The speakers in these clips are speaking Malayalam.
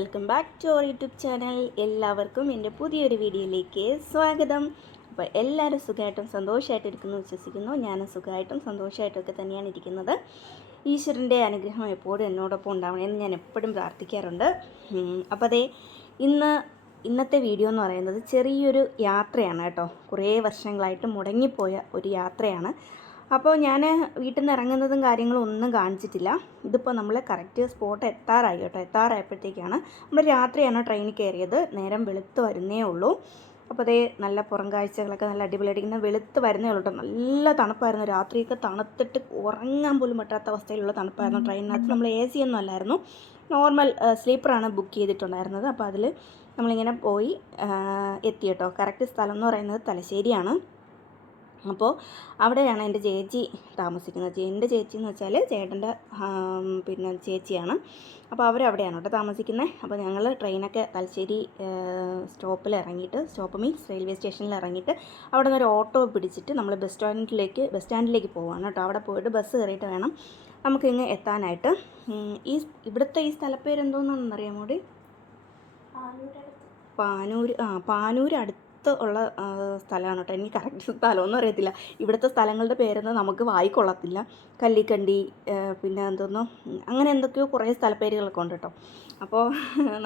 Welcome back to our YouTube channel. എല്ലാവർക്കും എന്റെ പുതിയൊരു വീഡിയോയിലേക്ക് സ്വാഗതം. അപ്പോൾ എല്ലാവരും സുഖമായിട്ടും സന്തോഷമായിട്ട് ഇരിക്കുന്നു വിശ്വസിക്കുന്നു. ഞാനും സുഖമായിട്ടും സന്തോഷമായിട്ടൊക്കെ തന്നെയാണ് ഇരിക്കുന്നത്. ഈശ്വരന്റെ അനുഗ്രഹം എപ്പോഴും എന്നോടൊപ്പം ഉണ്ടാവണമെന്ന് ഞാൻ എപ്പോഴും പ്രാർത്ഥിക്കാറുണ്ട്. അപ്പോൾ അതേ ഇന്ന് ഇന്നത്തെ വീഡിയോ എന്ന് പറയുന്നത് ചെറിയൊരു യാത്രയാണ് കേട്ടോ. കുറേ വർഷങ്ങളായിട്ട് മുടങ്ങിപ്പോയ ഒരു യാത്രയാണ്. അപ്പോൾ ഞാൻ വീട്ടിൽ നിന്ന് ഇറങ്ങുന്നതും കാര്യങ്ങളും ഒന്നും കാണിച്ചിട്ടില്ല. ഇതിപ്പോൾ നമ്മൾ കറക്റ്റ് സ്പോട്ട് എത്താറായി കേട്ടോ. എത്താറായപ്പോഴത്തേക്കാണ് നമ്മൾ രാത്രിയാണ് ട്രെയിനിൽ കയറിയത്. നേരം വെളുത്ത് വരുന്നേ ഉള്ളൂ. അപ്പോൾ അതേ നല്ല പുറം കാഴ്ചകളൊക്കെ നല്ല അടിപൊളിയായിട്ട് ഇങ്ങനെ വെളുത്ത് വരുന്നേ ഉള്ളൂ കേട്ടോ. നല്ല തണുപ്പായിരുന്നു. രാത്രിയൊക്കെ തണുത്തിട്ട് ഉറങ്ങാൻ പോലും പറ്റാത്ത അവസ്ഥയിലുള്ള തണുപ്പായിരുന്നു ട്രെയിനിനകത്ത് നമ്മൾ എ സി ഒന്നും അല്ലായിരുന്നു. നോർമൽ സ്ലീപ്പറാണ് ബുക്ക് ചെയ്തിട്ടുണ്ടായിരുന്നത്. അപ്പോൾ അതിൽ നമ്മളിങ്ങനെ പോയി എത്തി കേട്ടോ. കറക്റ്റ് സ്ഥലം എന്ന് പറയുന്നത് തലശ്ശേരിയാണ്. അപ്പോൾ അവിടെയാണ് എന്റെ ചേച്ചി താമസിക്കുന്നത്. എന്റെ ചേച്ചി എന്ന് വെച്ചാൽ ചേട്ടന്റെ പിന്നെ ചേച്ചിയാണ്. അപ്പോൾ അവരവിടെയാണ് കേട്ടോ താമസിക്കുന്നത് അപ്പോൾ ഞങ്ങൾ ട്രെയിനൊക്കെ തലശ്ശേരി സ്റ്റോപ്പിൽ ഇറങ്ങിയിട്ട് സ്റ്റോപ്പ് മീൻസ് റെയിൽവേ സ്റ്റേഷനിൽ ഇറങ്ങിയിട്ട് അവിടെ നിന്ന് ഒരു ഓട്ടോ പിടിച്ചിട്ട് നമ്മൾ ബസ് സ്റ്റാൻഡിലേക്ക് ബസ് സ്റ്റാൻഡിലേക്ക് പോവാണ് കേട്ടോ. അവിടെ പോയിട്ട് ബസ് കയറിയിട്ട് വേണം നമുക്ക് ഇങ്ങ് എത്താനായിട്ട് ഈ ഇവിടുത്തെ ഈ സ്ഥലപ്പേര് എന്തോന്നാണെന്ന് അറിയാമോ ഡി പാനൂർ ആ പാനൂർ അടുത്ത് ഉള്ള ആ, സ്ഥലമാണ് കേട്ടോ. എനിക്ക് കറക്റ്റ് സ്ഥലമൊന്നും അറിയത്തില്ല. ഇവിടുത്തെ സ്ഥലങ്ങളുടെ പേരൊന്നും നമുക്ക് വായിക്കൊള്ളത്തില്ല കല്ലിക്കണ്ടി പിന്നെ എന്തോന്നോ അങ്ങനെ എന്തൊക്കെയോ കുറേ സ്ഥലപ്പേരുകളൊക്കെ ഉണ്ട് കേട്ടോ. അപ്പോൾ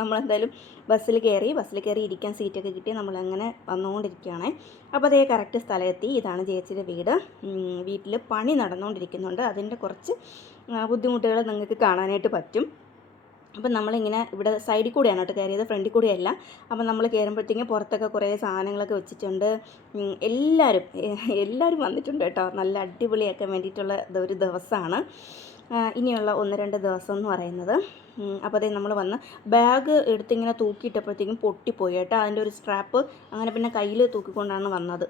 നമ്മളെന്തായാലും ബസ്സിൽ കയറി ബസ്സിൽ കയറി ഇരിക്കാൻ സീറ്റൊക്കെ കിട്ടി. നമ്മളങ്ങനെ വന്നുകൊണ്ടിരിക്കുകയാണേ. അപ്പോൾ അതേ കറക്റ്റ് സ്ഥലമെത്തി. ഇതാണ് ചേച്ചിയുടെ വീട്. വീട്ടിൽ പണി നടന്നുകൊണ്ടിരിക്കുന്നുണ്ട്. അതിന്റെ കുറച്ച് ബുദ്ധിമുട്ടുകൾ നിങ്ങൾക്ക് കാണാനായിട്ട് പറ്റും. അപ്പം നമ്മളിങ്ങനെ ഇവിടെ സൈഡിൽ കൂടെയാണ് കേട്ടോ കയറിയത് ഫ്രണ്ടിൽ കൂടെയല്ല. അപ്പം നമ്മൾ കയറുമ്പോഴത്തേക്കും പുറത്തൊക്കെ കുറേ സാധനങ്ങളൊക്കെ വെച്ചിട്ടുണ്ട്. എല്ലാവരും എല്ലാവരും വന്നിട്ടുണ്ട് കേട്ടോ. നല്ല അടിപൊളിയാക്കാൻ വേണ്ടിയിട്ടുള്ള ഒരു ദിവസമാണ്. ഇനിയുള്ള ഒന്ന് രണ്ട് ദിവസം എന്ന് പറയുന്നത്. അപ്പോൾ അതേ നമ്മൾ വന്ന് ബാഗ് എടുത്തിങ്ങനെ തൂക്കിയിട്ടപ്പോഴത്തേക്കും പൊട്ടിപ്പോയി കേട്ടോ. അതിന്റെ ഒരു സ്ട്രാപ്പ് അങ്ങനെ പിന്നെ കയ്യിൽ തൂക്കിക്കൊണ്ടാണ് വന്നത്.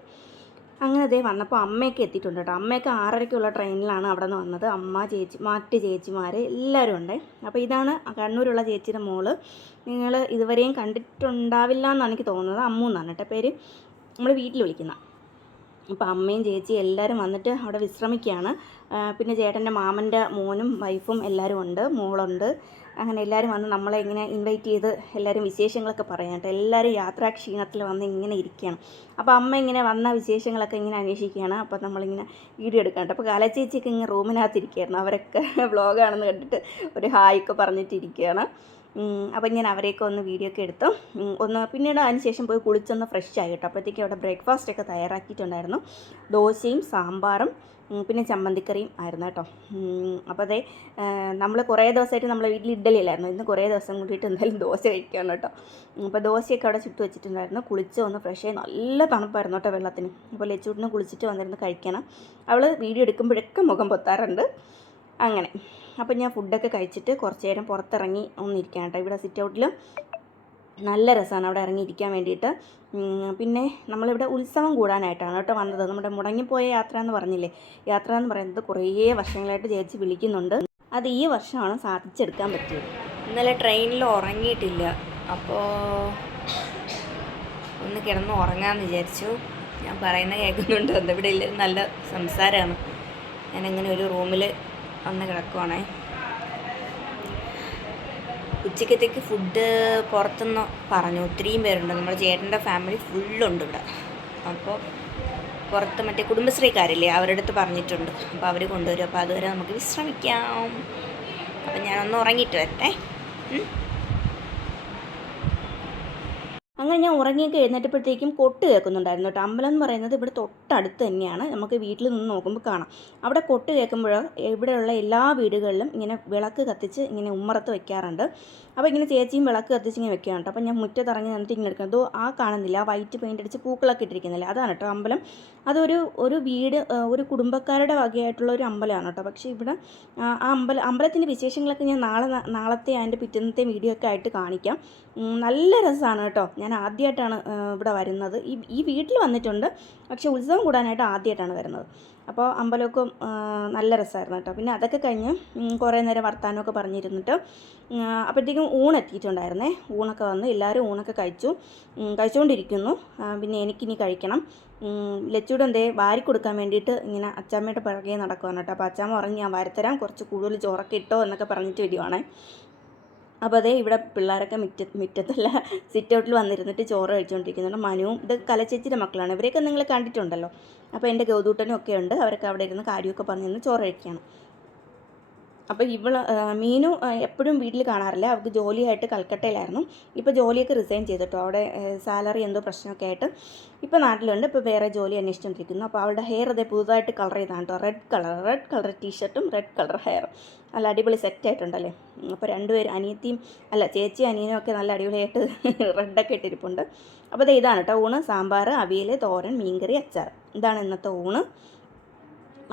അങ്ങനെ അതേ വന്നപ്പോൾ അമ്മയൊക്കെ എത്തിയിട്ടുണ്ട് കേട്ടോ. അമ്മയൊക്കെ ആറരയ്ക്കുള്ള ട്രെയിനിലാണ് അവിടെ നിന്ന് വന്നത്. അമ്മ ചേച്ചി മറ്റ് ചേച്ചിമാർ എല്ലാവരും ഉണ്ട്. അപ്പോൾ ഇതാണ് കണ്ണൂരുള്ള ചേച്ചിയുടെ മോൾ. നിങ്ങൾ ഇതുവരെയും കണ്ടിട്ടുണ്ടാവില്ല എന്നാണ് എനിക്ക് തോന്നുന്നത്. അമ്മു എന്നാണ് കേട്ടോ പേര്. നമ്മൾ വീട്ടിൽ വിളിക്കുന്ന. അപ്പോൾ അമ്മയും ചേച്ചിയും എല്ലാവരും വന്നിട്ട് അവിടെ വിശ്രമിക്കുകയാണ്. പിന്നെ ചേട്ടന്റെ മാമന്റെ മോനും വൈഫും എല്ലാവരും ഉണ്ട് മോളുണ്ട്. അങ്ങനെ എല്ലാവരും വന്ന് നമ്മളെ ഇങ്ങനെ ഇൻവൈറ്റ് ചെയ്ത് എല്ലാവരും വിശേഷങ്ങളൊക്കെ പറയാം കേട്ടോ. എല്ലാവരും യാത്രാക്ഷീണത്തിൽ വന്ന് ഇങ്ങനെ ഇരിക്കുകയാണ്. അപ്പോൾ അമ്മ ഇങ്ങനെ വന്ന വിശേഷങ്ങളൊക്കെ ഇങ്ങനെ അന്വേഷിക്കുകയാണ്. അപ്പോൾ നമ്മളിങ്ങനെ വീഡിയോ എടുക്കാം കേട്ടോ. അപ്പോൾ കാലച്ചേച്ചിയൊക്കെ ഇങ്ങനെ റൂമിനകത്ത് ഇരിക്കുകയായിരുന്നു അവരൊക്കെ വ്ളോഗാണെന്ന് കണ്ടിട്ട് ഒരു ഹായ് ഒക്കെ പറഞ്ഞിട്ടിരിക്കുകയാണ് അപ്പോൾ ഞാൻ അവരെയൊക്കെ ഒന്ന് വീഡിയോ ഒക്കെ എടുത്തു. ഒന്ന് പിന്നീട് അതിന് ശേഷം പോയി കുളിച്ചൊന്ന് ഫ്രഷ് ആയി കേട്ടോ. അപ്പോഴത്തേക്കും അവിടെ ബ്രേക്ക്ഫാസ്റ്റ് ഒക്കെ തയ്യാറാക്കിയിട്ടുണ്ടായിരുന്നു. ദോശയും സാമ്പാറും പിന്നെ ചമ്മന്തിക്കറിയും ആയിരുന്നു കേട്ടോ. അപ്പോൾ അതെ നമ്മൾ കുറേ ദിവസമായിട്ട് നമ്മളെ വീട്ടിൽ ഇഡ്ഡലി അല്ലായിരുന്നു. ഇന്ന് കുറേ ദിവസം കൂടിയിട്ട് എന്തായാലും ദോശ കഴിക്കുകയാണ് കേട്ടോ. അപ്പോൾ ദോശയൊക്കെ അവിടെ ചുട്ട് വെച്ചിട്ടുണ്ടായിരുന്നു. കുളിച്ച് ഒന്ന് ഫ്രഷ് ആയി നല്ല തണുപ്പായിരുന്നു കേട്ടോ വെള്ളത്തിന്. അപ്പോൾ ലച്ചൂട്ടിന് കുളിച്ചിട്ട് വന്നിരുന്ന് കഴിക്കണം. അവൾ വീഡിയോ എടുക്കുമ്പോഴൊക്കെ മുഖം പൊത്താറുണ്ട്. അങ്ങനെ. അപ്പം ഞാൻ ഫുഡൊക്കെ കഴിച്ചിട്ട് കുറച്ച് നേരം പുറത്തിറങ്ങി ഒന്നിരിക്കാം കേട്ടോ. ഇവിടെ സിറ്റ് ഔട്ടിൽ നല്ല രസമാണ് അവിടെ ഇറങ്ങിയിരിക്കാൻ വേണ്ടിയിട്ട്. പിന്നെ നമ്മളിവിടെ ഉത്സവം കൂടാനായിട്ടാണ് കേട്ടോ വന്നത്. നമ്മുടെ മുടങ്ങിപ്പോയ യാത്ര എന്ന് പറഞ്ഞില്ലേ? യാത്ര എന്ന് പറയുന്നത് കുറേ വർഷങ്ങളായിട്ട് ചേച്ചി വിളിക്കുന്നുണ്ട്. അത് ഈ വർഷമാണ് സാധിച്ചെടുക്കാൻ പറ്റിയത്. ഇന്നലെ ട്രെയിനിൽ ഉറങ്ങിയിട്ടില്ല. അപ്പോൾ ഒന്ന് കിടന്ന് ഉറങ്ങാമെന്ന് വിചാരിച്ചു. ഞാൻ പറയുന്ന കേൾക്കുന്നുണ്ട്. എന്താ ഇവിടെ ഇല്ല. നല്ല സംസാരമാണ്. ഞാനങ്ങനെ ഒരു റൂമിൽ വന്ന് കിടക്കുവാണേ. ഉച്ചക്കത്തേക്ക് ഫുഡ് പുറത്തുനിന്ന് പറഞ്ഞു. ഒത്തിരിയും പേരുണ്ട്. നമ്മുടെ ചേട്ടന്റെ ഫാമിലി ഫുള്ളുണ്ട് ഇവിടെ. അപ്പോൾ പുറത്ത് മറ്റേ കുടുംബശ്രീക്കാരില്ലേ അവരുടെ അടുത്ത് പറഞ്ഞിട്ടുണ്ട്. അപ്പോൾ അവർ കൊണ്ടുവരും. അപ്പോൾ അതുവരെ നമുക്ക് വിശ്രമിക്കാം. അപ്പം ഞാനൊന്ന് ഉറങ്ങിയിട്ട് വരട്ടെ. അങ്ങനെ ഞാൻ ഉറങ്ങിയൊക്കെ എഴുന്നേറ്റപ്പോഴത്തേക്കും കൊട്ട് കേൾക്കുന്നുണ്ടായിരുന്നു കേട്ടോ. അമ്പലം എന്ന് പറയുന്നത് ഇവിടെ തൊട്ടടുത്ത് തന്നെയാണ്. നമുക്ക് വീട്ടിൽ നിന്ന് നോക്കുമ്പോൾ കാണാം. അവിടെ കൊട്ട് കേൾക്കുമ്പോൾ ഇവിടെയുള്ള എല്ലാ വീടുകളിലും ഇങ്ങനെ വിളക്ക് കത്തിച്ച് ഇങ്ങനെ ഉമ്മറത്ത് വെക്കാറുണ്ട്. അപ്പോൾ ഇങ്ങനെ ചേച്ചിയും വിളക്ക് കത്തിച്ച് ഇങ്ങനെ കേട്ടോ. അപ്പോൾ ഞാൻ മുറ്റത്തിറങ്ങി നിന്നിട്ട് ഇങ്ങനെ എടുക്കുന്നത് ആ കാണുന്നില്ല. വൈറ്റ് പെയിന്റ് അടിച്ച് പൂക്കളൊക്കെ ഇട്ടിരിക്കുന്നില്ല. അതാണ് കേട്ടോ അമ്പലം. അതൊരു ഒരു വീട് ഒരു കുടുംബക്കാരുടെ വകയായിട്ടുള്ള ഒരു അമ്പലമാണ് കേട്ടോ. പക്ഷേ ഇവിടെ ആ അമ്പല അമ്പലത്തിന്റെ വിശേഷങ്ങളൊക്കെ ഞാൻ നാളെ നാളത്തെ അതിന്റെ പിറ്റന്നത്തെ വീഡിയോ ഒക്കെ ആയിട്ട് കാണിക്കാം. നല്ല രസമാണ് കേട്ടോ. ഞാൻ ആദ്യമായിട്ടാണ് ഇവിടെ വരുന്നത്. ഈ ഈ വീട്ടിൽ വന്നിട്ടുണ്ട്. പക്ഷേ ഉത്സവം കൂടാനായിട്ട് ആദ്യമായിട്ടാണ് വരുന്നത്. അപ്പോൾ അമ്പലമൊക്കെ നല്ല രസമായിരുന്നു കേട്ടോ. പിന്നെ അതൊക്കെ കഴിഞ്ഞ് കുറേ നേരം വർത്താനമൊക്കെ പറഞ്ഞിരുന്നിട്ട് അപ്പോഴത്തേക്കും ഊണെത്തിയിട്ടുണ്ടായിരുന്നേ ഊണൊക്കെ വന്ന് എല്ലാവരും ഊണൊക്കെ കഴിച്ചു കഴിച്ചുകൊണ്ടിരിക്കുന്നു. പിന്നെ എനിക്കിനി കഴിക്കണം. ലച്ചൂടെ എന്തേ വാരി കൊടുക്കാൻ വേണ്ടിയിട്ട് ഇങ്ങനെ അച്ചാമ്മയുടെ പിറകെ നടക്കുവാണ് കേട്ടോ. അപ്പോൾ അച്ചാമ്മ പറഞ്ഞ് ഞാൻ വാരിത്തരാം കുറച്ച് കൂടുതൽ ചോറൊക്കെ ഇട്ടോ എന്നൊക്കെ പറഞ്ഞിട്ട് വരുവാണേ. അപ്പോൾ അതേ ഇവിടെ പിള്ളേരൊക്കെ മുറ്റ മുറ്റത്തല്ല സിറ്റ് ഔട്ടിൽ വന്നിരുന്നിട്ട് ചോറ് കഴിച്ചുകൊണ്ടിരിക്കുന്നുണ്ട് മനുവും ഇത് കലച്ചേച്ചിയുടെ മക്കളാണ്. ഇവരെയൊക്കെ നിങ്ങൾ കണ്ടിട്ടുണ്ടല്ലോ. അപ്പോൾ എന്റെ ഗൗതൂട്ടനും ഒക്കെ ഉണ്ട്. അവരൊക്കെ അവിടെ ഇരുന്ന് കാര്യമൊക്കെ പറഞ്ഞിരുന്ന് ചോറ് കഴിക്കുകയാണ് അപ്പോൾ ഇവൾ മീനു എപ്പോഴും വീട്ടിൽ കാണാറില്ല. അവൾക്ക് ജോലിയായിട്ട് കൽക്കട്ടയിലായിരുന്നു. ഇപ്പോൾ ജോലിയൊക്കെ റിസൈൻ ചെയ്തിട്ടോ? അവിടെ സാലറി എന്തോ പ്രശ്നമൊക്കെ ആയിട്ട്. ഇപ്പോൾ നാട്ടിലുണ്ട്. ഇപ്പോൾ വേറെ ജോലി അന്വേഷിച്ചുകൊണ്ടിരിക്കുന്നു അപ്പോൾ അവളുടെ ഹെയർ അതേ പുതുതായിട്ട് കളർ ചെയ്താണ് കേട്ടോ റെഡ് കളർ റെഡ് കളർ ടീഷർട്ടും റെഡ് കളർ ഹെയർ നല്ല അടിപൊളി സെറ്റ് ആയിട്ടുണ്ടല്ലേ? അപ്പോൾ രണ്ടുപേരും അനിയത്തിയും അല്ല ചേച്ചി അനിയനും ഒക്കെ നല്ല അടിപൊളിയായിട്ട് റെഡൊക്കെ ഇട്ടിരിപ്പുണ്ട്. അപ്പോൾ ഇതാണ് കേട്ടോ ഊണ്. സാമ്പാർ അവിയൽ തോരൻ മീൻകറി അച്ചാർ ഇതാണ് ഇന്നത്തെ ഊണ്.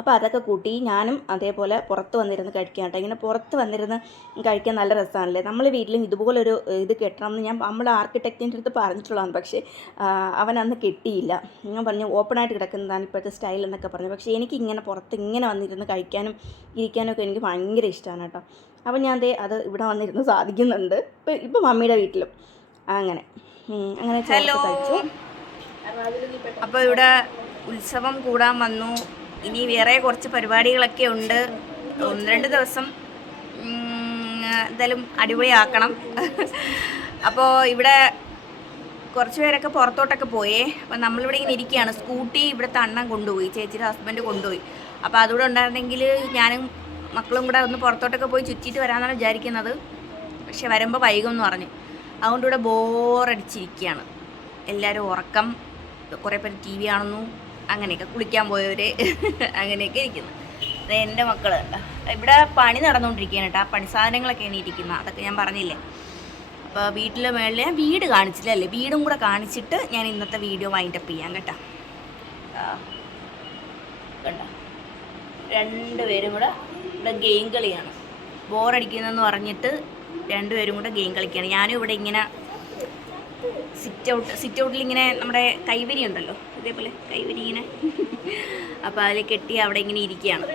അപ്പോൾ അതൊക്കെ കൂട്ടി ഞാനും അതേപോലെ പുറത്ത് വന്നിരുന്ന് കഴിക്കാൻ കേട്ടോ. ഇങ്ങനെ പുറത്ത് വന്നിരുന്ന് കഴിക്കാൻ നല്ല രസമാണല്ലേ? നമ്മൾ വീട്ടിലും ഇതുപോലൊരു ഇത് കെട്ടണം എന്ന് ഞാൻ നമ്മൾ ആർക്കിടെക്റ്റിന്റെ അടുത്ത് പറഞ്ഞിട്ടുള്ളതാണ്. പക്ഷേ അവനന്ന് അവൻ അന്ന് കിട്ടിയില്ല. ഞാൻ പറഞ്ഞു ഓപ്പണായിട്ട് കിടക്കുന്നതാണ് ഇപ്പോഴത്തെ സ്റ്റൈൽ എന്നൊക്കെ പറഞ്ഞു. പക്ഷേ എനിക്ക് ഇങ്ങനെ പുറത്ത് ഇങ്ങനെ വന്നിരുന്ന് കഴിക്കാനും ഇരിക്കാനും ഒക്കെ എനിക്ക് ഭയങ്കര ഇഷ്ടമാണ് കേട്ടോ. അപ്പോൾ ഞാൻ ദേ അത് ഇവിടെ വന്നിരുന്ന് സാധിക്കുന്നുണ്ട്. ഇപ്പം ഇപ്പം മമ്മിയുടെ വീട്ടിലും. അങ്ങനെ. അങ്ങനെ കഴിച്ചു. അപ്പോൾ ഇവിടെ ഉത്സവം കൂടാൻ വന്നു. ഇനി വേറെ കുറച്ച് പരിപാടികളൊക്കെ ഉണ്ട്. ഒന്ന് രണ്ട് ദിവസം എന്തായാലും അടിപൊളിയാക്കണം. അപ്പോൾ ഇവിടെ കുറച്ച് പേരൊക്കെ പുറത്തോട്ടൊക്കെ പോയേ. അപ്പം നമ്മളിവിടെ ഇങ്ങനെ ഇരിക്കുകയാണ്. സ്കൂട്ടി ഇവിടുത്തെ അണ്ണൻ കൊണ്ടുപോയി ചേച്ചിയുടെ ഹസ്ബൻഡ് കൊണ്ടുപോയി. അപ്പോൾ അതുകൂടെ ഉണ്ടായിരുന്നെങ്കിൽ ഞാനും മക്കളും കൂടെ ഒന്ന് പുറത്തോട്ടൊക്കെ പോയി ചുറ്റിയിട്ട് വരാമെന്നാണ് വിചാരിക്കുന്നത്. പക്ഷെ വരുമ്പോൾ വൈകുമെന്ന് പറഞ്ഞു. അതുകൊണ്ട് ഇവിടെ ബോറടിച്ചിരിക്കുകയാണ് എല്ലാവരും ഉറക്കം. കുറേ പേര് ടി വി കാണുന്നു. അങ്ങനെയൊക്കെ കുളിക്കാൻ പോയവർ അങ്ങനെയൊക്കെ ഇരിക്കുന്നു. എന്റെ മക്കൾ ഇവിടെ പണി നടന്നുകൊണ്ടിരിക്കുകയാണ് കേട്ടോ. ആ പണി സാധനങ്ങളൊക്കെയാണ് ഇരിക്കുന്നത് അതൊക്കെ ഞാൻ പറഞ്ഞില്ലേ? അപ്പോൾ വീട്ടിലെ മേളിൽ ഞാൻ വീട് കാണിച്ചില്ല അല്ലേ വീടും കൂടെ കാണിച്ചിട്ട് ഞാൻ ഇന്നത്തെ വീഡിയോ വൈൻഡപ്പ് ചെയ്യാം കേട്ടോ. കണ്ടോ? രണ്ടുപേരും കൂടെ ഇവിടെ ഗെയിം കളിയാണ്. ബോറടിക്കുന്നതെന്ന് പറഞ്ഞിട്ട് രണ്ടുപേരും കൂടെ ഗെയിം കളിക്കുകയാണ്. ഞാനും ഇവിടെ ഇങ്ങനെ സിറ്റ് ഔട്ട് സിറ്റ് ഔട്ടിൽ ഇങ്ങനെ നമ്മുടെ കൈവരി ഉണ്ടല്ലോ ഇതേപോലെ കൈവരി ഇങ്ങനെ. അപ്പോൾ അതിൽ കെട്ടി അവിടെ ഇങ്ങനെ ഇരിക്കുകയാണ്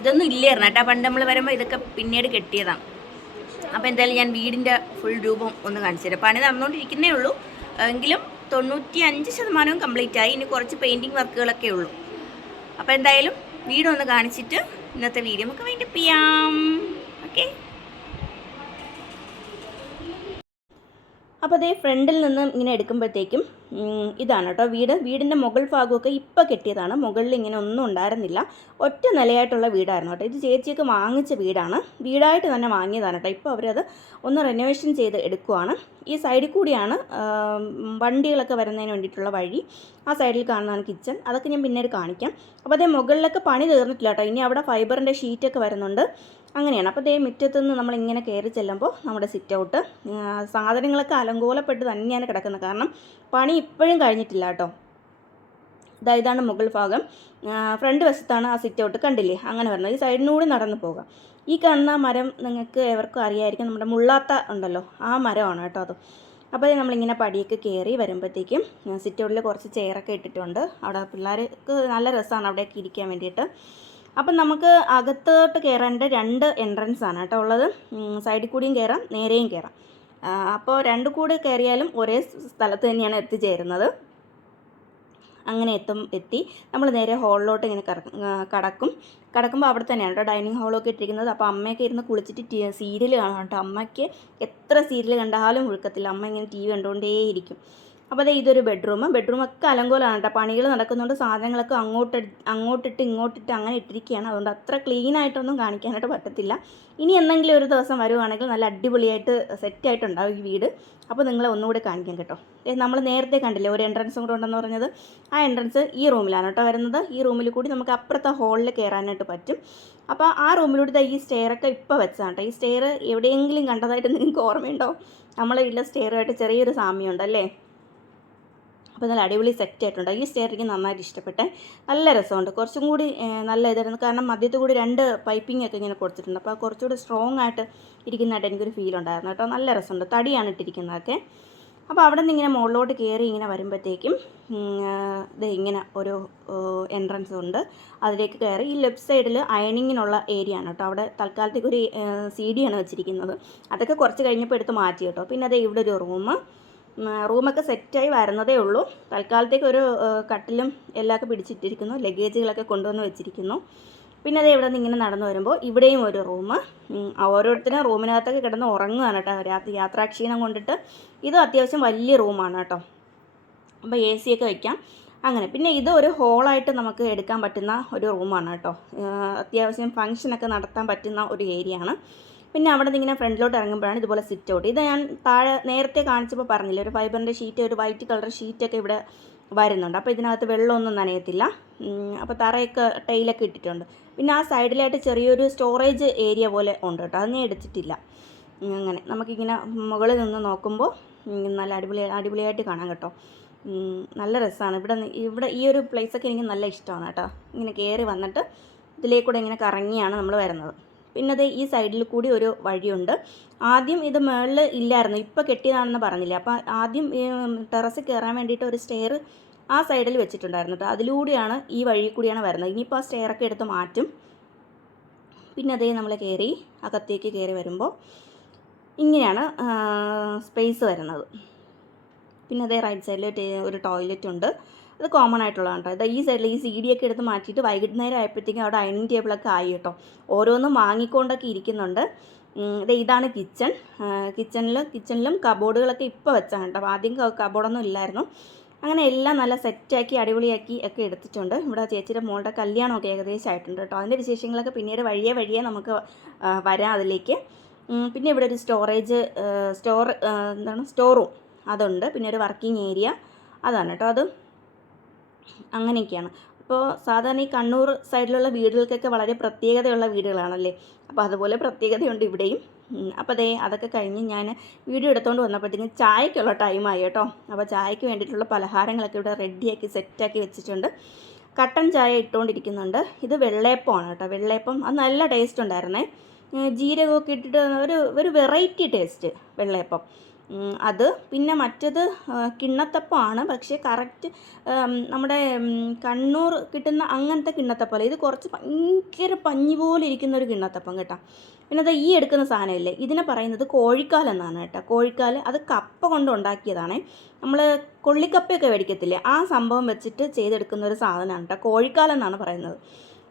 ഇതൊന്നും ഇല്ലായിരുന്നു കേട്ടോ. പണ്ട് നമ്മൾ വരുമ്പോൾ ഇതൊക്കെ പിന്നീട് കെട്ടിയതാണ്. അപ്പോൾ എന്തായാലും ഞാൻ വീടിന്റെ ഫുൾ രൂപം ഒന്ന് കാണിച്ചു തരാം. പണി നടന്നുകൊണ്ടിരിക്കുന്നേ ഉള്ളൂ. എങ്കിലും തൊണ്ണൂറ്റി അഞ്ച് ശതമാനവും കംപ്ലീറ്റ് ആയി. ഇനി കുറച്ച് പെയിന്റിങ് വർക്കുകളൊക്കെ ഉള്ളൂ. അപ്പോൾ എന്തായാലും വീടൊന്ന് കാണിച്ചിട്ട് ഇന്നത്തെ വീഡിയോ നമുക്ക് വേണ്ടി ചെയ്യാം. ഓക്കെ അപ്പോൾ അതേ ഫ്രണ്ടിൽ നിന്ന് ഇങ്ങനെ എടുക്കുമ്പോഴത്തേക്കും ഇതാണ് കേട്ടോ വീട്. വീടിന്റെ മുകൾ ഭാഗമൊക്കെ ഇപ്പോൾ കെട്ടിയതാണ്. മുകളിൽ ഇങ്ങനെ ഒന്നും ഉണ്ടായിരുന്നില്ല. ഒറ്റ നിലയായിട്ടുള്ള വീടായിരുന്നു കേട്ടോ. ഇത് ചേച്ചിയൊക്കെ വാങ്ങിച്ച വീടാണ്. വീടായിട്ട് തന്നെ വാങ്ങിയതാണ് കേട്ടോ. ഇപ്പോൾ അവരത് ഒന്ന് റെനോവേഷൻ ചെയ്ത് എടുക്കുവാണ്. ഈ സൈഡിൽ കൂടിയാണ് വണ്ടികളൊക്കെ വരുന്നതിന് വേണ്ടിയിട്ടുള്ള വഴി. ആ സൈഡിൽ കാണുന്നതാണ് കിച്ചൺ അതൊക്കെ ഞാൻ പിന്നീട് കാണിക്കാം. അപ്പോൾ അതേ മുകളിലൊക്കെ പണി തീർന്നിട്ടില്ല കേട്ടോ. ഇനി അവിടെ ഫൈബറിന്റെ ഷീറ്റൊക്കെ വരുന്നുണ്ട്. അങ്ങനെയാണ്. അപ്പോൾ ദേ മുറ്റത്തു നിന്ന് നമ്മൾ ഇങ്ങനെ കയറി ചെല്ലുമ്പോൾ നമ്മുടെ സിറ്റ് ഔട്ട് സാധനങ്ങളൊക്കെ അലങ്കോലപ്പെട്ട് തന്നെയാണ് കിടക്കുന്നത്. കാരണം പണി ഇപ്പോഴും കഴിഞ്ഞിട്ടില്ല കേട്ടോ. ഇതാ ഇതാണ് മുകൾ ഭാഗം. ഫ്രണ്ട് വശത്താണ് ആ സിറ്റ് ഔട്ട് കണ്ടില്ലേ? അങ്ങനെ പറഞ്ഞത് ഈ സൈഡിനൂടെ നടന്നു പോകാം. ഈ കാണുന്ന മരം നിങ്ങൾക്ക് എവർക്കും അറിയായിരിക്കും. നമ്മുടെ മുള്ളാത്ത ഉണ്ടല്ലോ. ആ മരമാണ് കേട്ടോ അത്. അപ്പോൾ നമ്മളിങ്ങനെ പടിയൊക്കെ കയറി വരുമ്പോഴത്തേക്കും സിറ്റ് ഔട്ടിൽ കുറച്ച് ചെയറൊക്കെ ഇട്ടിട്ടുണ്ട്. അവിടെ പിള്ളേർക്ക് നല്ല രസമാണ് അവിടെയൊക്കെ ഇരിക്കാൻ വേണ്ടിയിട്ട്. അപ്പം നമുക്ക് അകത്തോട്ട് കയറേണ്ട രണ്ട് എൻട്രൻസ് ആണ് കേട്ടോ ഉള്ളത്. സൈഡിൽ കൂടിയും കയറാം നേരെയും കയറാം അപ്പോൾ രണ്ട് കൂടെ കയറിയാലും ഒരേ സ്ഥലത്ത് തന്നെയാണ് എത്തിച്ചേരുന്നത്. അങ്ങനെ എത്തും എത്തി. നമ്മൾ നേരെ ഹോളിലോട്ട് ഇങ്ങനെ കടക്കും. കടക്കുമ്പോൾ അവിടെ തന്നെയാണ് കേട്ടോ ഡൈനിങ് ഹോളൊക്കെ ഇട്ടിരിക്കുന്നത്. അപ്പോൾ അമ്മയൊക്കെ ഇരുന്ന് കുളിച്ചിട്ട് സീരിയൽ കാണാം കേട്ടോ. അമ്മയ്ക്ക് എത്ര സീരിയൽ കണ്ടാലും ഒഴുക്കത്തില്ല അമ്മ ഇങ്ങനെ ടി വി കണ്ടുകൊണ്ടേയിരിക്കും അപ്പോൾ അതെ ഇതൊരു ബെഡ്റൂം ബെഡ്റൂമൊക്കെ അലങ്കോലമാണ് കേട്ടോ പണികൾ നടക്കുന്നുണ്ട്. സാധനങ്ങളൊക്കെ അങ്ങോട്ട് അങ്ങോട്ടിട്ട് ഇങ്ങോട്ടിട്ട് അങ്ങനെ ഇട്ടിരിക്കുകയാണ് അതുകൊണ്ട് അത്ര ക്ലീൻ ആയിട്ടൊന്നും കാണിക്കാനായിട്ട് പറ്റത്തില്ല. ഇനി എന്തെങ്കിലും ഒരു ദിവസം വരുവാണെങ്കിൽ നല്ല അടിപൊളിയായിട്ട് സെറ്റായിട്ടുണ്ടാവും ഈ വീട്. അപ്പോൾ നിങ്ങളെ ഒന്നുകൂടെ കാണിക്കാം കേട്ടോ. നമ്മൾ നേരത്തെ കണ്ടില്ലേ ഒരു എൻട്രൻസും കൂടെ ഉണ്ടെന്ന് പറഞ്ഞത്. ആ എൻട്രൻസ് ഈ റൂമിലാണ് കേട്ടോ വരുന്നത്. ഈ റൂമിൽ കൂടി നമുക്ക് അപ്പുറത്തെ ഹോളിൽ കയറാനായിട്ട് പറ്റും. അപ്പോൾ ആ റൂമിലൂടെ ഈ സ്റ്റെയറൊക്കെ ഇപ്പോൾ വെച്ചതാണ് കേട്ടോ ഈ സ്റ്റെയർ എവിടെയെങ്കിലും കണ്ടതായിട്ട് നിങ്ങൾക്ക് ഓർമ്മയുണ്ടോ? നമ്മളെ ഇല്ല സ്റ്റെയറുമായിട്ട് ചെറിയൊരു സാമ്യമുണ്ട് അല്ലേ? അപ്പോൾ നല്ല അടിപൊളി സെറ്റ് ആയിട്ടുണ്ട്. ഈ സ്റ്റെയർ എനിക്ക് നന്നായിട്ട് ഇഷ്ടപ്പെട്ടെ. നല്ല രസമുണ്ട്. കുറച്ചും കൂടി നല്ല ഇതായിരുന്നു. കാരണം മധ്യത്തിൽ കൂടി രണ്ട് പൈപ്പിംഗ് ഒക്കെ ഇങ്ങനെ കൊടുത്തിട്ടുണ്ട്. അപ്പോൾ കുറച്ചുകൂടി സ്ട്രോങ് ആയിട്ട് ഇരിക്കുന്നതായിട്ട് എനിക്കൊരു ഫീൽ ഉണ്ടായിരുന്നു കേട്ടോ. നല്ല രസമുണ്ട്. തടിയാണ് ഇട്ടിരിക്കുന്നതൊക്കെ. അപ്പോൾ അവിടെ നിന്ന് ഇങ്ങനെ മുകളിലോട്ട് കയറി ഇങ്ങനെ വരുമ്പോഴത്തേക്കും ഇത് ഇങ്ങനെ ഒരു എൻട്രൻസ് ഉണ്ട്. അതിലേക്ക് കയറി ഈ ലെഫ്റ്റ് സൈഡിൽ അയണിങ്ങിനുള്ള ഏരിയ ആണ് കേട്ടോ. അവിടെ തൽക്കാലത്തേക്ക് ഒരു സി ആണ് വെച്ചിരിക്കുന്നത്. അതൊക്കെ കുറച്ച് കഴിഞ്ഞപ്പോൾ എടുത്ത് മാറ്റി കേട്ടോ. പിന്നെ അതേ ഇവിടെ ഒരു റൂം റൂമൊക്കെ സെറ്റായി വരുന്നതേ ഉള്ളൂ. തൽക്കാലത്തേക്ക് ഒരു കട്ടിലും എല്ലാമൊക്കെ പിടിച്ചിട്ടിരിക്കുന്നു. ലഗേജുകളൊക്കെ കൊണ്ടുവന്ന് വെച്ചിരിക്കുന്നു. പിന്നെ അത് ഇവിടെ നിന്ന് ഇങ്ങനെ നടന്നു വരുമ്പോൾ ഇവിടെയും ഒരു റൂം. ഓരോരുത്തരും റൂമിനകത്തൊക്കെ കിടന്ന് ഉറങ്ങുകയാണ് കേട്ടോ. രാത്രി യാത്രാക്ഷീണം കൊണ്ടിട്ട് ഇതും അത്യാവശ്യം വലിയ റൂമാണ് കേട്ടോ. അപ്പോൾ എ സി ഒക്കെ വയ്ക്കാം അങ്ങനെ പിന്നെ ഇത് ഒരു ഹോളായിട്ട് നമുക്ക് എടുക്കാൻ പറ്റുന്ന ഒരു റൂമാണ് കേട്ടോ. അത്യാവശ്യം ഫങ്ഷനൊക്കെ നടത്താൻ പറ്റുന്ന ഒരു ഏരിയ ആണ് പിന്നെ അവിടെ നിന്ന് ഇങ്ങനെ ഫ്രണ്ടിലോട്ട് ഇറങ്ങുമ്പോഴാണ് ഇതുപോലെ സിറ്റ് ഔട്ട് ഇത് ഞാൻ താഴെ നേരത്തെ കാണിച്ചപ്പോൾ പറഞ്ഞില്ല ഒരു ഫൈബറിന്റെ ഷീറ്റ് ഒരു വൈറ്റ് കളർ ഷീറ്റൊക്കെ ഇവിടെ വരുന്നുണ്ട്. അപ്പോൾ ഇതിനകത്ത് വെള്ളമൊന്നും നനയത്തില്ല. അപ്പോൾ തറയൊക്കെ ടൈലൊക്കെ ഇട്ടിട്ടുണ്ട്. പിന്നെ ആ സൈഡിലായിട്ട് ചെറിയൊരു സ്റ്റോറേജ് ഏരിയ പോലെ ഉണ്ട് കേട്ടോ. അത് ഞാൻ എടുത്തിട്ടില്ല. അങ്ങനെ. നമുക്കിങ്ങനെ മുകളിൽ നിന്ന് നോക്കുമ്പോൾ നല്ല അടിപൊളി അടിപൊളിയായിട്ട് കാണാം കേട്ടോ. നല്ല രസമാണ്. ഇവിടെ ഇവിടെ ഈ ഒരു പ്ലേസൊക്കെ എനിക്ക് നല്ല ഇഷ്ടമാണ് കേട്ടോ. ഇങ്ങനെ കയറി വന്നിട്ട് ഇതിലേക്കൂടെ ഇങ്ങനെ കറങ്ങിയാണ് നമ്മൾ വരുന്നത്. പിന്നെ അത് ഈ സൈഡിൽ കൂടി ഒരു വഴിയുണ്ട്. ആദ്യം ഇത് മുകളിൽ ഇല്ലായിരുന്നു. ഇപ്പോൾ കെട്ടിയതാണെന്ന് പറഞ്ഞില്ലേ. അപ്പോൾ ആദ്യം ടെറസ് കയറാൻ വേണ്ടിയിട്ട് ഒരു സ്റ്റെയർ ആ സൈഡിൽ വെച്ചിട്ടുണ്ടായിരുന്നു. കേട്ടോ അതിലൂടെയാണ് ഈ വഴി കൂടിയാണ് വരുന്നത്. ഇനിയിപ്പോൾ ആ സ്റ്റെയറൊക്കെ എടുത്ത് മാറ്റും. പിന്നെ അതേ നമ്മൾ കയറി അകത്തേക്ക് കയറി വരുമ്പോൾ ഇങ്ങനെയാണ് സ്പേസ് വരുന്നത്. പിന്നെ അതേ റൈറ്റ് സൈഡിൽ ഒരു ടോയ്ലറ്റ് ഉണ്ട്. അത് കോമൺ ആയിട്ടുള്ളതാണ് കേട്ടോ ഇത് ഈ സൈഡിൽ ഈ സി ഡി ഒക്കെ എടുത്ത് മാറ്റിയിട്ട് വൈകുന്നേരം ആയപ്പോഴത്തേക്കും അവിടെ ഡൈനിങ് ടേബിളൊക്കെ ആയി കേട്ടോ ഓരോന്നും വാങ്ങിക്കൊണ്ടൊക്കെ ഇരിക്കുന്നുണ്ട്. ഇതാണ് കിച്ചൺ കിച്ചണിൽ കിച്ചണിലും കബോർഡുകളൊക്കെ ഇപ്പോൾ വെച്ചാണ് കേട്ടോ ആദ്യം കബോർഡൊന്നും ഇല്ലായിരുന്നു. അങ്ങനെ എല്ലാം നല്ല സെറ്റാക്കി അടിപൊളിയാക്കി ഒക്കെ എടുത്തിട്ടുണ്ട്. ഇവിടെ ചേച്ചിയുടെ മോളുടെ കല്യാണമൊക്കെ ഏകദേശം ആയിട്ടുണ്ട് കേട്ടോ അതിന്റെ വിശേഷങ്ങളൊക്കെ പിന്നീട് വഴിയെ വഴിയെ നമുക്ക് വരാം അതിലേക്ക്. പിന്നെ ഇവിടെ ഒരു സ്റ്റോറേജ് സ്റ്റോർ എന്താണ് സ്റ്റോർ റൂം അതുണ്ട്. പിന്നെ ഒരു വർക്കിംഗ് ഏരിയ അതാണ് കേട്ടോ അത് അങ്ങനെയൊക്കെയാണ്. അപ്പോൾ സാധാരണ ഈ കണ്ണൂർ സൈഡിലുള്ള വീടുകൾക്കൊക്കെ വളരെ പ്രത്യേകതയുള്ള വീടുകളാണല്ലേ? അപ്പോൾ അതുപോലെ പ്രത്യേകതയുണ്ട് ഇവിടെയും. അപ്പോൾ ദേ അതൊക്കെ കഴിഞ്ഞ് ഞാൻ വീഡിയോ എടുത്തുകൊണ്ട് വന്നപ്പോഴത്തേക്കും ചായക്കുള്ള ടൈമായി കേട്ടോ. അപ്പോൾ ചായക്ക് വേണ്ടിയിട്ടുള്ള പലഹാരങ്ങളൊക്കെ ഇവിടെ റെഡിയാക്കി സെറ്റാക്കി വെച്ചിട്ടുണ്ട്. കട്ടൻ ചായ ഇട്ടുകൊണ്ടിരിക്കുന്നുണ്ട് ഇത് വെള്ളയപ്പമാണ് കേട്ടോ. വെള്ളയപ്പം അത് നല്ല ടേസ്റ്റ് ഉണ്ടായിരുന്നേ. ജീരകമൊക്കെ ഇട്ടിട്ട് ഒരു ഒരു വെറൈറ്റി ടേസ്റ്റ് വെള്ളയപ്പം. അത് പിന്നെ മറ്റത് കിണ്ണത്തപ്പമാണ്. പക്ഷേ കറക്റ്റ് നമ്മുടെ കണ്ണൂർ കിട്ടുന്ന അങ്ങനത്തെ കിണ്ണത്തപ്പമല്ല ഇത് കുറച്ച് ഭയങ്കര പഞ്ഞി പോലെ ഇരിക്കുന്ന ഒരു കിണ്ണത്തപ്പം കേട്ടോ. പിന്നെ അത് ഈ എടുക്കുന്ന സാധനമില്ലേ? ഇതിനെ പറയുന്നത് കോഴിക്കാൽ എന്നാണ് കേട്ടോ. കോഴിക്കാൽ അത് കപ്പ കൊണ്ട് ഉണ്ടാക്കിയതാണേ. നമ്മൾ കൊള്ളിക്കപ്പയൊക്കെ മേടിക്കത്തില്ലേ? ആ സംഭവം വെച്ചിട്ട് ചെയ്തെടുക്കുന്ന ഒരു സാധനമാണ് കേട്ടോ. കോഴിക്കാൽ എന്നാണ് പറയുന്നത്.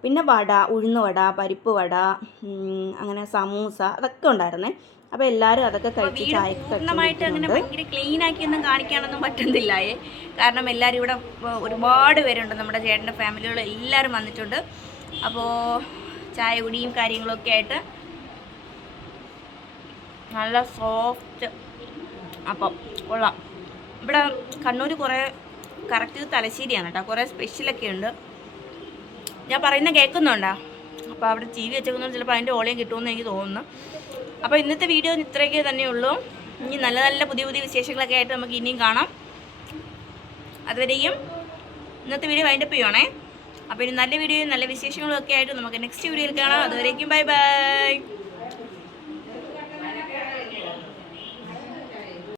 പിന്നെ വട ഉഴുന്ന് വട പരിപ്പ് വട അങ്ങനെ സമൂസ അതൊക്കെ ഉണ്ടായിരുന്നേ. അപ്പോൾ എല്ലാരും അതൊക്കെ കഴിച്ച് പൂർണമായിട്ട് അങ്ങനെ ഭയങ്കര ക്ലീൻ ആക്കിയൊന്നും കാണിക്കാനൊന്നും പറ്റുന്നില്ലായേ കാരണം എല്ലാരും ഇവിടെ ഒരുപാട് പേരുണ്ട്. നമ്മുടെ ചേട്ടന്റെ ഫാമിലികൾ എല്ലാവരും വന്നിട്ടുണ്ട്. അപ്പോ ചായ കുടിയും കാര്യങ്ങളൊക്കെ ആയിട്ട് നല്ല സോഫ്റ്റ് അപ്പം കൊള്ളാം. ഇവിടെ കണ്ണൂർ കുറേ കറക്റ്റ് തലശ്ശേരിയാണ് കേട്ടോ. കുറേ സ്പെഷ്യലൊക്കെ ഉണ്ട്. ഞാൻ പറയുന്ന കേൾക്കുന്നുണ്ടോ? അപ്പോൾ അവിടെ ടി വി വെച്ചേക്കുന്നത് ചിലപ്പോൾ അതിന്റെ ഓളയും കിട്ടുമെന്ന് എനിക്ക് തോന്നുന്നു. അപ്പോൾ ഇന്നത്തെ വീഡിയോ ഇത്രയൊക്കെ തന്നെയുള്ളൂ ഇനി നല്ല നല്ല പുതിയ പുതിയ വിശേഷങ്ങളൊക്കെ ആയിട്ട് നമുക്ക് ഇനിയും കാണാം. അതുവരെയും ഇന്നത്തെ വീഡിയോ വൈൻഡപ്പ് ചെയ്യുവാണേ. അപ്പോൾ ഇനി നല്ല വീഡിയോയും നല്ല വിശേഷങ്ങളും ഒക്കെ ആയിട്ട് നമുക്ക് നെക്സ്റ്റ് വീഡിയോയിൽ കാണാം. അതുവരേക്കും ബൈ ബൈ